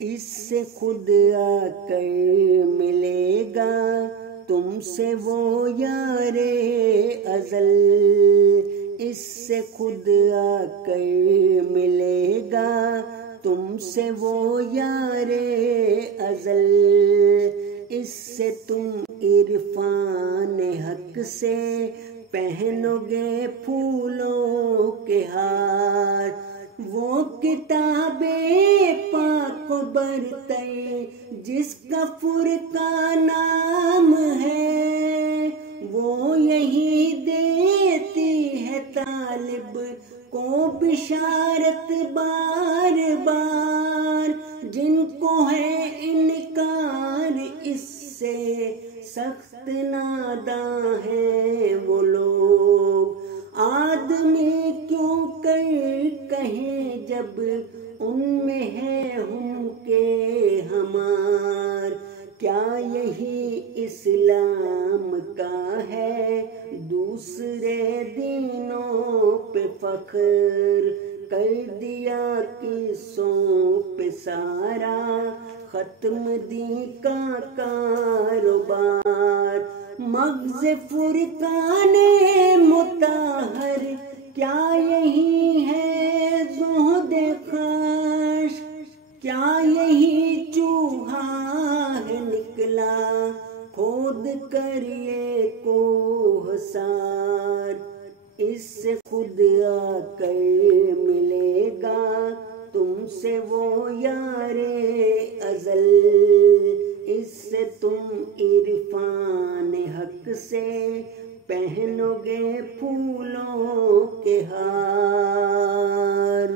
اس سے خود آ کر ملے گا تم سے وہ یار ازل، اس سے خود آ کر ملے گا تم سے وہ یار ازل، اس سے تم عرفان حق سے پہنو گے پھولوں کے ہار، وہ کتاب پاک و برتر جس کا فرقان نام ہے، وہ یہی دیتی ہے طالب کو بشارت بار بار، جن کو ہے انکار اس سے سخت ناداں ہیں وہ لوگ، آدمی کیوں کر کہیں جب ان میں ہے ہم کے ہمار، کیا یہی اسلام کا ہے دوسرے دینوں پہ فخر، کر دیا قصوں پہ سارا ختم دین کا کاروبار، مغز فرقان مطہر کیا یہی ہے زہد خش، کیا یہی چوہا ہے نکلا کھود کر یہ کوہ سار، اس سے خود آ کر ملے گا تم سے وہ یار ازل، اس سے تم عرفان حق سے پہنو گے پھولوں کے ہار۔